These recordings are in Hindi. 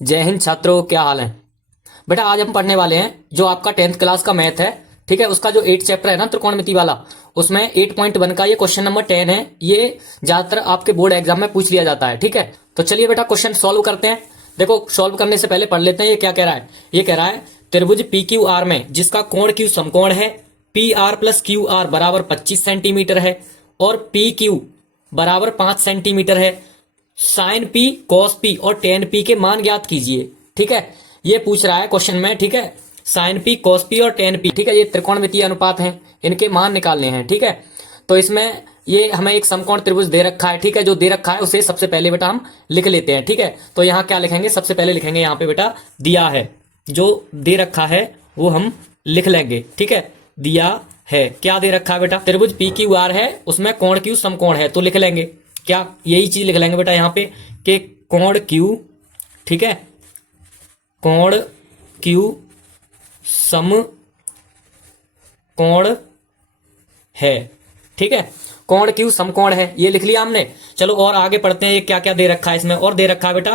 जय हिंद छात्रों, क्या हाल है बेटा। आज हम पढ़ने वाले हैं जो आपका 10th क्लास का मैथ है, ठीक है। उसका जो 8 चैप्टर है ना त्रिकोणमिति वाला, उसमें 8.1 का ये क्वेश्चन नंबर 10 है। ये ज्यादातर आपके बोर्ड एग्जाम में पूछ लिया जाता है, ठीक है। तो चलिए बेटा क्वेश्चन सॉल्व करते हैं। देखो सॉल्व करने से पहले पढ़ लेते हैं ये क्या कह रहा है। ये कह रहा है त्रिभुज पी क्यू आर में जिसका कोण क्यू समकोण है, P R plus Q R बराबर 25 सेंटीमीटर है और पी क्यू बराबर 5 सेंटीमीटर है। साइन पी, कॉस पी और टेन पी के मान ज्ञात कीजिए, ठीक है। ये पूछ रहा है क्वेश्चन में, ठीक है। साइन पी, कॉस पी और टेन पी, ठीक है, ये त्रिकोणमितीय अनुपात हैं, इनके मान निकालने हैं, ठीक है। तो इसमें ये हमें एक समकोण त्रिभुज दे रखा है, ठीक है। जो दे रखा है उसे सबसे पहले बेटा हम लिख लेते हैं, ठीक है। तो यहाँ क्या लिखेंगे, सबसे पहले लिखेंगे यहाँ पे बेटा दिया है, जो दे रखा है वो हम लिख लेंगे, ठीक है। दिया है, क्या दे रखा है बेटा, त्रिभुज पी क्यू आर है, उसमें कोण क्यू समकोण है, तो लिख लेंगे क्या, यही चीज लिख लेंगे बेटा यहाँ पे कि कोण क्यू, ठीक है, कोण क्यू सम कोण है, ठीक है। कोण क्यू समकोण है, ये लिख लिया हमने। चलो और आगे पढ़ते हैं, ये क्या क्या दे रखा है इसमें। और दे रखा है बेटा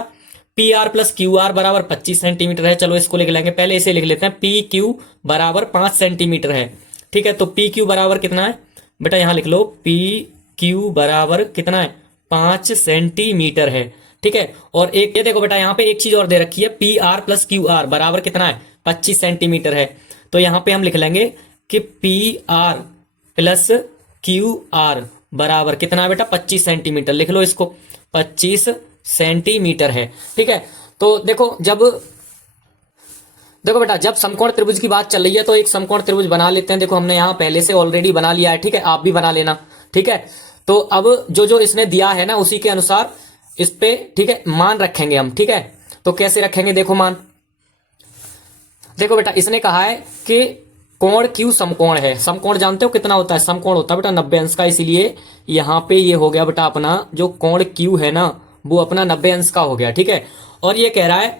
P R plus Q R बराबर 25 सेंटीमीटर है। चलो इसको लिख लेंगे, पहले इसे लिख लेते हैं। पी क्यू बराबर 5 सेंटीमीटर है, ठीक है। तो पी क्यू बराबर कितना है बेटा, यहां लिख लो, पी क्यू बराबर कितना है, 5 सेंटीमीटर है, ठीक है। और एक ये देखो बेटा यहाँ पे एक चीज और दे रखी है, P R plus Q R बराबर कितना है, 25 सेंटीमीटर है। तो यहाँ पे हम लिख लेंगे कि P R plus Q R बराबर कितना है बेटा, 25 सेंटीमीटर। लिख लो इसको, 25 सेंटीमीटर है, ठीक है। तो देखो बेटा, जब समकोण त्रिभुज की बात चल रही है तो एक समकोण त्रिभुज बना लेते हैं। देखो हमने यहाँ पहले से ऑलरेडी बना लिया है, ठीक है, आप भी बना लेना, ठीक है। तो अब जो जो इसने दिया है ना उसी के अनुसार इस पे, ठीक है, मान रखेंगे हम, ठीक है। तो कैसे रखेंगे, देखो मान, देखो बेटा इसने कहा है कि कोण क्यू समकोण है। समकोण जानते हो कितना होता है, समकोण होता है बेटा 90 अंश का, इसलिए यहाँ पे ये हो गया बेटा अपना जो कोण क्यू है ना वो अपना 90 अंश का हो गया, ठीक है। और ये कह रहा है,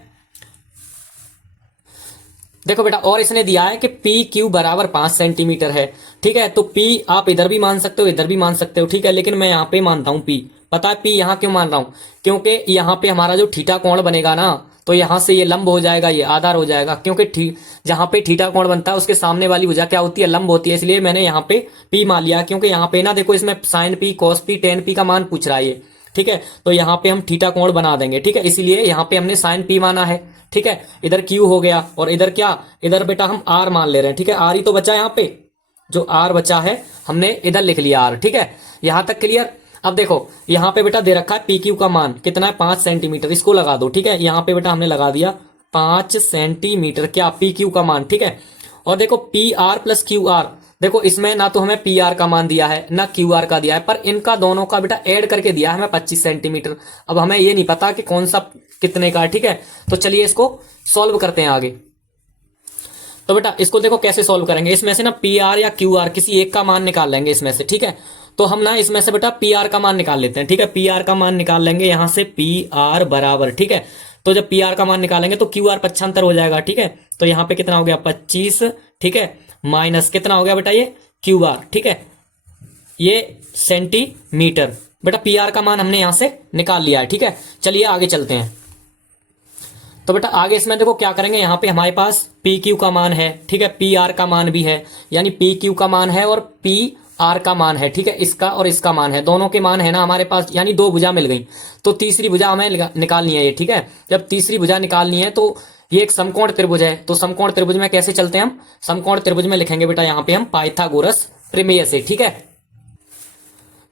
देखो बेटा, और इसने दिया है कि पी क्यू बराबर 5 सेंटीमीटर है, ठीक है। तो पी आप इधर भी मान सकते हो, इधर भी मान सकते हो, ठीक है, लेकिन मैं यहाँ पे मानता हूँ पी। पता है पी यहाँ क्यों मान रहा हूँ, क्योंकि यहाँ पे हमारा जो थीटा कोण बनेगा ना, तो यहाँ से ये लंब हो जाएगा, ये आधार हो जाएगा, क्योंकि जहां पे थीटा कोण बनता है उसके सामने वाली भुजा क्या होती है, लंब होती है। इसलिए मैंने यहाँ पे पी मान लिया, क्योंकि यहाँ पे ना देखो इसमें sine P, cos P, tan P का मान पूछ रहा है ये, ठीक है। तो यहाँ पे हम थीटा कोण बना देंगे, ठीक है, इसीलिए यहाँ पे हमने साइन पी माना है, ठीक है। इधर क्यू हो गया और इधर क्या, इधर बेटा हम आर मान ले रहे हैं, ठीक है। आर ही तो बचा यहाँ पे, जो आर बचा है हमने इधर लिख लिया आर, ठीक है। यहां तक क्लियर। अब देखो यहाँ पे बेटा दे रखा है पी क्यू का मान कितना है, 5 सेंटीमीटर, इसको लगा दो, ठीक है। यहाँ पे बेटा हमने लगा दिया 5 सेंटीमीटर, क्या, पी क्यू का मान, ठीक है। और देखो P R plus Q R, देखो इसमें ना तो हमें पी आर का मान दिया है ना क्यू आर का दिया है, पर इनका दोनों का बेटा ऐड करके दिया है हमें 25 सेंटीमीटर। अब हमें ये नहीं पता कि कौन सा कितने का है, ठीक है। तो चलिए इसको सॉल्व करते हैं आगे। तो बेटा इसको देखो कैसे सॉल्व करेंगे, इसमें से ना पी आर या क्यू आर किसी एक का मान निकाल लेंगे इसमें से, ठीक है। तो हम ना इसमें से बेटा पी आर का मान निकाल लेते हैं, ठीक है। पी आर का मान निकाल लेंगे यहां से, पी आर बराबर, ठीक है। तो जब पी आर का मान निकालेंगे तो क्यू आर 75 हो जाएगा, ठीक है। तो यहाँ पे कितना हो गया, 25, ठीक है, माइनस कितना हो गया बेटा ये क्यू आर, ठीक है, ये सेंटीमीटर। बेटा पी आर का मान हमने यहां से निकाल लिया है, ठीक है। चलिए आगे चलते हैं। तो बेटा आगे इसमें देखो क्या करेंगे, यहाँ पे हमारे पास पी क्यू का मान है, ठीक है, पी आर का मान भी है, यानी पी क्यू का मान है और पी आर का मान है, ठीक है। इसका और इसका मान है, दोनों के मान है ना हमारे पास, यानी दो भुजा मिल गई। तो तीसरी भुजा हमें निकालनी है ये, ठीक है। जब तीसरी भुजा निकालनी है तो ये एक समकोण त्रिभुज है, तो समकोण त्रिभुज में कैसे चलते हैं हम, समकोण त्रिभुज में लिखेंगे बेटा यहाँ पे हम पाइथागोरस प्रमेय से, ठीक है।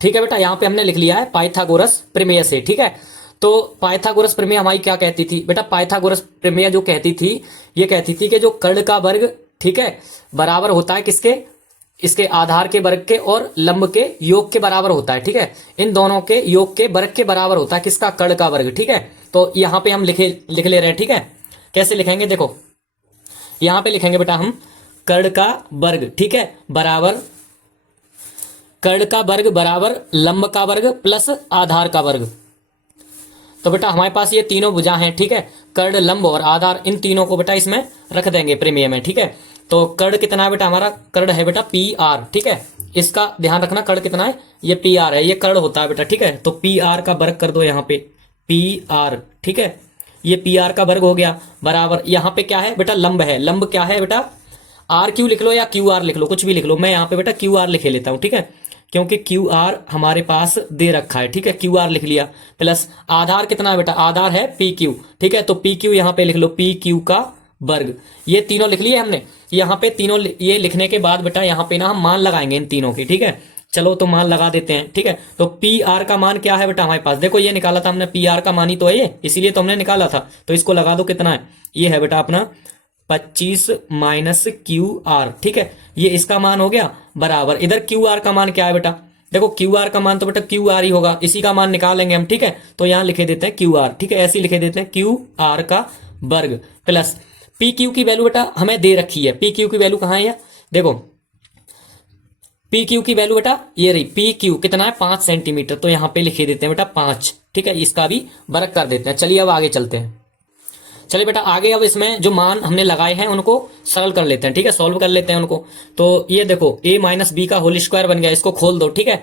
ठीक है बेटा, यहाँ पे हमने लिख लिया है पाइथागोरस प्रमेय से, ठीक है। तो पाइथागोरस प्रमेय हमारी क्या कहती थी बेटा, पाइथागोरस प्रमेय जो कहती थी, ये कहती थी कि जो कर्ण का वर्ग, ठीक है, बराबर होता है किसके, इसके आधार के वर्ग के और लंब के योग के बराबर होता है, ठीक है। इन दोनों के योग के वर्ग के बराबर होता है किसका, कर्ण का वर्ग, ठीक है। तो यहाँ पे हम लिख ले रहे हैं, ठीक है। कैसे लिखेंगे, देखो यहाँ पे लिखेंगे बेटा हम कर्ण का वर्ग, ठीक है, बराबर कर्ण का वर्ग बराबर लंब का वर्ग प्लस आधार का वर्ग। तो बेटा हमारे पास ये तीनों भुजा हैं, ठीक है, कर्ण, लंब और आधार, इन तीनों को बेटा इसमें रख देंगे प्रमेय में, ठीक है। तो कर्ण कितना है बेटा, हमारा कर्ण है बेटा पी आर, ठीक है। इसका ध्यान रखना, कर्ण कितना है, ये पी आर है, ये कर्ण होता है बेटा, ठीक है। तो पी आर का वर्ग कर दो यहाँ पे, पी आर, ठीक है। ये पी आर का वर्ग हो गया बराबर, यहाँ पे क्या है बेटा लंब है, लंब क्या है बेटा आर क्यू लिख लो या क्यू आर लिख लो, कुछ भी लिख लो, मैं यहाँ पे बेटा क्यू आर लिखे लेता हूँ, ठीक है, क्योंकि क्यू आर हमारे पास दे रखा है, ठीक है, क्यू आर लिख लिया, प्लस आधार कितना है बेटा, आधार है पी क्यू, ठीक है, तो पी क्यू यहाँ पे लिख लो पी क्यू का वर्ग, ये तीनों लिख लिए हमने, यहाँ पे तीनों ये लिखने के बाद बेटा यहाँ पे ना हम मान लगाएंगे इन तीनों के, ठीक है, चलो तो मान लगा देते हैं, ठीक है, तो पी आर का मान क्या है बेटा हमारे पास, देखो ये निकाला था हमने, पी आर का मान ही तो है ये, इसीलिए तो हमने निकाला था, तो इसको लगा दो कितना है, ये है बेटा अपना 25 माइनस क्यू आर, ठीक है, ये इसका मान हो गया बराबर, इधर क्यू आर का मान क्या है बेटा, देखो क्यू आर का मान तो बेटा क्यू आर ही होगा, इसी का मान निकालेंगे हम, ठीक है, तो यहां लिखे देते हैं क्यू आर, ठीक है, ऐसे ही लिखे देते हैं क्यू आर का वर्ग प्लस पी क्यू की वैल्यू बेटा हमें दे रखी है, पी क्यू की वैल्यू कहां है, देखो पी क्यू की वैल्यू बेटा ये रही, पी क्यू कितना है 5 सेंटीमीटर, तो यहां पे लिखे देते हैं बेटा 5, ठीक है, इसका भी वर्ग कर देते हैं। चलिए अब आगे चलते हैं, चलिए बेटा आगे अब इसमें जो मान हमने लगाए हैं उनको सरल कर लेते हैं, ठीक है, सॉल्व कर लेते हैं उनको, तो ये देखो a माइनस बी का होल स्क्वायर बन गया, इसको खोल दो, ठीक है,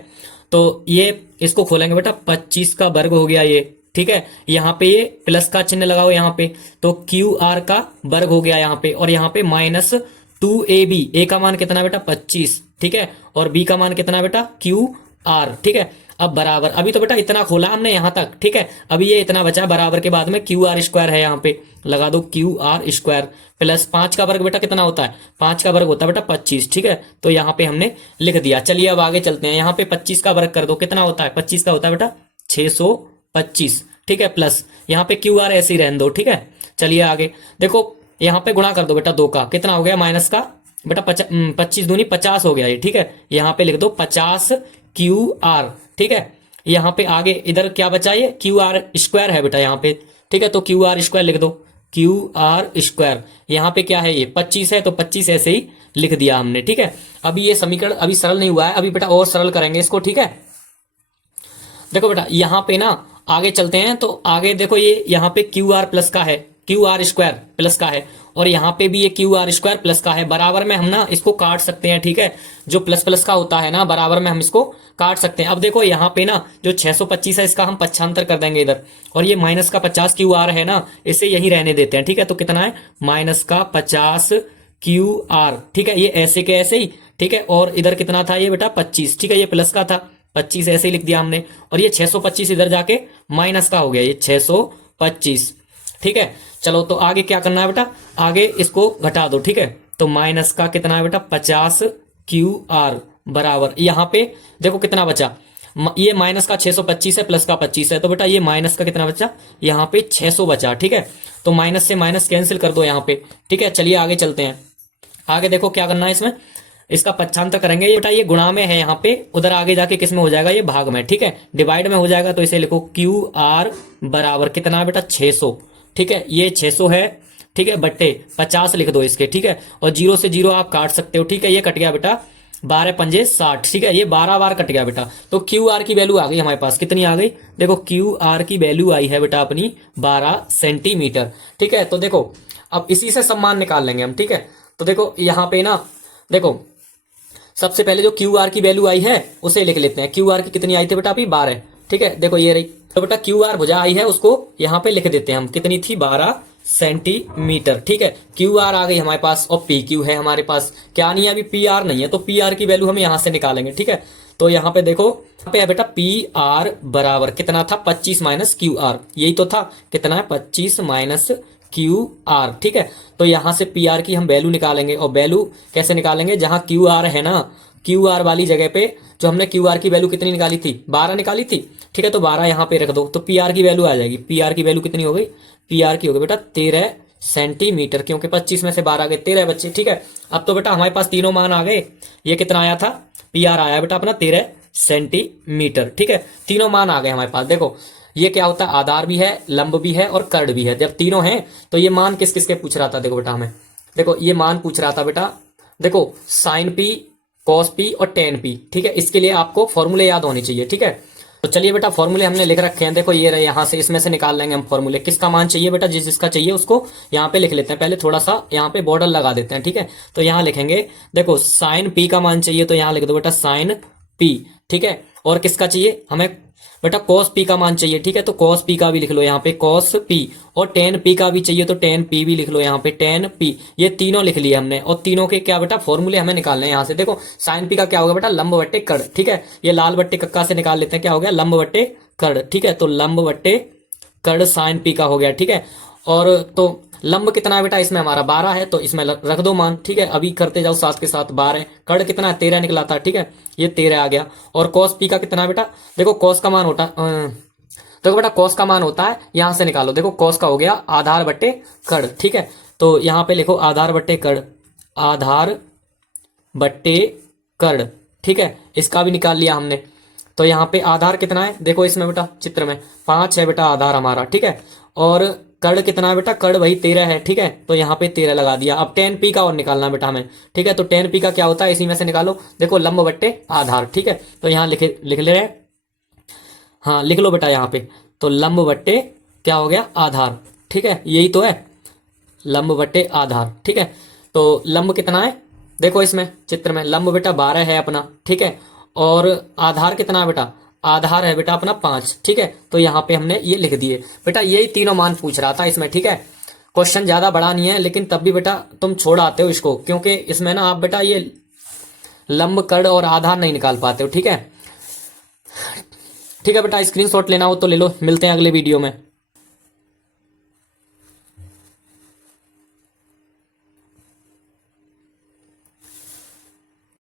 तो ये इसको खोलेंगे बेटा 25 का वर्ग हो गया ये, ठीक है, यहाँ पे ये प्लस का चिन्ह लगाओ यहाँ पे, तो क्यू आर का वर्ग हो गया यहाँ पे, और यहाँ पे माइनस 2ab, ए का मान कितना बेटा 25, ठीक है, और बी का मान कितना बेटा क्यू आर, ठीक है, अब बराबर, अभी तो बेटा इतना खोला हमने यहां तक, ठीक है, अभी ये इतना बचा, बराबर के बाद में क्यू आर स्क्वायर है, यहाँ पे लगा दो क्यू आर स्क्वायर प्लस 5 का वर्ग बेटा कितना होता है, 5 का वर्ग होता है बेटा 25, ठीक है, तो यहाँ पे हमने लिख दिया। चलिए अब आगे चलते हैं, यहाँ पे 25 का वर्ग कर दो, कितना होता है 25 का होता है बेटा 625, ठीक है, प्लस यहाँ पे क्यू आर ऐसे ही रहने दो, ठीक है। चलिए आगे देखो, यहाँ पे गुणा कर दो बेटा 2 का, कितना हो गया माइनस का बेटा 25 दूनी 50 हो गया ये, ठीक है, यहाँ पे लिख दो 50 क्यू आर, ठीक है, यहाँ पे आगे इधर क्या बचा, ये क्यू आर स्क्वायर है बेटा यहाँ पे, ठीक है, तो क्यू आर स्क्वायर लिख दो, क्यू आर स्क्वायर, यहाँ पे क्या है ये 25 है, तो 25 ऐसे ही लिख दिया हमने, ठीक है। अभी ये समीकरण अभी सरल नहीं हुआ है, अभी बेटा और सरल करेंगे इसको, ठीक है। देखो बेटा यहाँ पे ना आगे चलते हैं, तो आगे देखो ये यहाँ पे क्यू आर प्लस का है, क्यू आर स्क्वायर प्लस का है, और यहाँ पे भी ये क्यू आर स्क्वायर प्लस का है, बराबर में हम ना इसको काट सकते हैं, ठीक है, जो प्लस प्लस का होता है ना बराबर में हम इसको काट सकते हैं। अब देखो यहाँ पे ना जो 625 है इसका हम पक्षांतर कर देंगे इधर, और ये माइनस का 50 क्यू आर है ना, इसे यही रहने देते हैं, ठीक है, तो कितना है माइनस का 50 क्यू आर, ठीक है, ये ऐसे के ऐसे ही, ठीक है, और इधर कितना था ये बेटा 25, ठीक है, ये प्लस का था 25 ऐसे ही लिख दिया हमने, और ये 625 इधर जाके माइनस का हो गया, ये 625, ठीक है। चलो तो आगे क्या करना है बेटा, आगे इसको घटा दो, ठीक है, तो माइनस का कितना है बेटा 50 क्यू आर बराबर, यहाँ पे देखो कितना बचा, ये माइनस का 625 है, प्लस का 25 है, तो बेटा ये माइनस का कितना बचा, यहाँ पे 600 बचा, ठीक है, तो माइनस से माइनस कैंसिल कर दो यहाँ पे, ठीक है। चलिए आगे चलते हैं, आगे देखो क्या करना है इसमें, इसका पक्षांतर करेंगे, ये बेटा ये गुणा में है यहाँ पे, उधर आगे जाके किस में हो जाएगा, ये भाग में, ठीक है, डिवाइड में हो जाएगा, तो इसे लिखो क्यू आर बराबर कितना है बेटा 600, ठीक है, ये 600 है, ठीक है, बट्टे 50 लिख दो इसके, ठीक है, और 0 से 0 आप काट सकते हो, ठीक है, ये कट गया बेटा 12 पंजे 60, ठीक है, ये 12 बार कट गया बेटा, तो क्यू आर की वैल्यू आ गई हमारे पास, कितनी आ गई, देखो क्यू आर की वैल्यू आई है बेटा अपनी 12 सेंटीमीटर, ठीक है। तो देखो अब इसी से सम्मान निकाल लेंगे हम, ठीक है, तो देखो यहाँ पे ना देखो सबसे पहले जो क्यू आर की वैल्यू आई है उसे लिख लेते हैं, क्यू आर की कितनी आई थी बेटा अभी 12, ठीक है, देखो ये रही, तो बेटा क्यू आर भुजा आई है उसको यहाँ पे लिख देते हैं हम, कितनी थी 12 सेंटीमीटर, ठीक है, क्यू आर आ गई हमारे पास, और पी क्यू है हमारे पास, क्या नहीं है अभी पी आर नहीं है, तो पी आर की वैल्यू हम यहाँ से निकालेंगे, ठीक है, तो यहाँ पे देखो यहाँ पे है बेटा पी आर बराबर कितना था 25 माइनस क्यू आर, यही तो था, कितना है 25 माइनस क्यू आर, ठीक है, तो यहाँ से पी आर की हम वैल्यू निकालेंगे, और वैल्यू कैसे निकालेंगे, जहां क्यू आर है ना, क्यू आर वाली जगह पे जो हमने क्यू आर की वैल्यू कितनी निकाली थी 12 निकाली थी, ठीक है, तो 12 यहाँ पे रख दो, तो पी आर की वैल्यू आ जाएगी, पी आर की वैल्यू कितनी हो गई, पी आर की हो गई बेटा 13 सेंटीमीटर, क्योंकि 25 में से 12 गए 13 बच्चे, ठीक है। अब तो बेटा हमारे पास तीनों मान आ गए, ये कितना आया था, पी आर आया बेटा अपना 13 सेंटीमीटर, ठीक है, तीनों मान आ गए हमारे पास। देखो ये क्या होता है, आधार भी है, लंब भी है, और कर्ण भी है, जब तीनों हैं तो ये मान किस किस के पूछ रहा था, देखो बेटा हमें, देखो ये मान पूछ रहा था बेटा, देखो साइन पी, कॉस पी और टेन पी, ठीक है, इसके लिए आपको फॉर्मूले याद होने चाहिए, ठीक है। तो चलिए बेटा फॉर्मूले हमने लिख रखे हैं, देखो ये रहे, यहाँ से इसमें से निकाल लेंगे हम फॉर्मूले, किसका मान चाहिए बेटा, जिस जिसका चाहिए उसको यहाँ पे लिख लेते हैं, पहले थोड़ा सा यहाँ पे बॉर्डर लगा देते हैं, ठीक है, तो यहाँ लिखेंगे, देखो साइन पी का मान चाहिए, तो यहाँ लिख दो बेटा साइन पी, ठीक है, और किसका चाहिए हमें बेटा कॉस पी का मान चाहिए, ठीक है, तो कॉस पी का भी लिख लो यहाँ पे कॉस पी, और टेन पी का भी चाहिए तो टेन पी भी लिख लो यहाँ पे टेन पी। ये तीनों लिख लिए हमने, और तीनों के क्या बेटा फॉर्मूले हमें निकालने हैं यहाँ से। देखो साइन पी का क्या होगा बेटा, लंब बट्टे कड़, ठीक है, ये लाल बट्टे कक्का से निकाल लेते हैं, क्या हो गया लंब बट्टे कड़, ठीक है, तो लंब बट्टे कड़ साइन पी का हो गया, ठीक है। और तो लंब कितना है बेटा इसमें हमारा 12 है, तो इसमें रख दो मान, ठीक है, अभी करते जाओ साथ के साथ 12, कड़ कितना है 13 निकला था, ठीक है, ये 13 आ गया। और कॉस पी का कितना है बेटा, देखो कॉस का मान होता देखो बेटा कॉस का मान होता है यहां से निकालो, देखो कॉस का हो गया आधार बट्टे कड़, ठीक है, तो यहां पे लिखो आधार बट्टे कड़, आधार बट्टे कड़, ठीक है, इसका भी निकाल लिया हमने। तो यहाँ पे आधार कितना है देखो इसमें बेटा चित्र में 5 है बेटा आधार हमारा, ठीक है, और कड़ कितना है बेटा, कड़ वही 13 है, ठीक है, तो यहाँ पे 13 लगा दिया। अब टेन पी का और निकालना बेटा हमें, ठीक है, तो टेन पी का क्या होता है इसी में से निकालो, देखो लंब बट्टे आधार, ठीक है, तो यहाँ लिख ले रहे, हाँ लिख लो बेटा यहाँ पे, तो लंब बट्टे क्या हो गया आधार, ठीक है, यही तो है लंब बट्टे आधार, ठीक है। तो लंब कितना है देखो इसमें चित्र में, लंब बेटा 12 है अपना, ठीक है, और आधार कितना है बेटा, आधार है बेटा अपना 5, ठीक है, तो यहाँ पे हमने ये लिख दिए बेटा, यही तीनों मान पूछ रहा था इसमें, ठीक है। क्वेश्चन ज्यादा बड़ा नहीं है, लेकिन तब भी बेटा तुम छोड़ आते हो इसको, क्योंकि इसमें ना आप बेटा ये लंब कड़ और आधार नहीं निकाल पाते हो, ठीक है। ठीक है बेटा, स्क्रीनशॉट लेना हो तो ले लो, मिलते हैं अगले वीडियो में।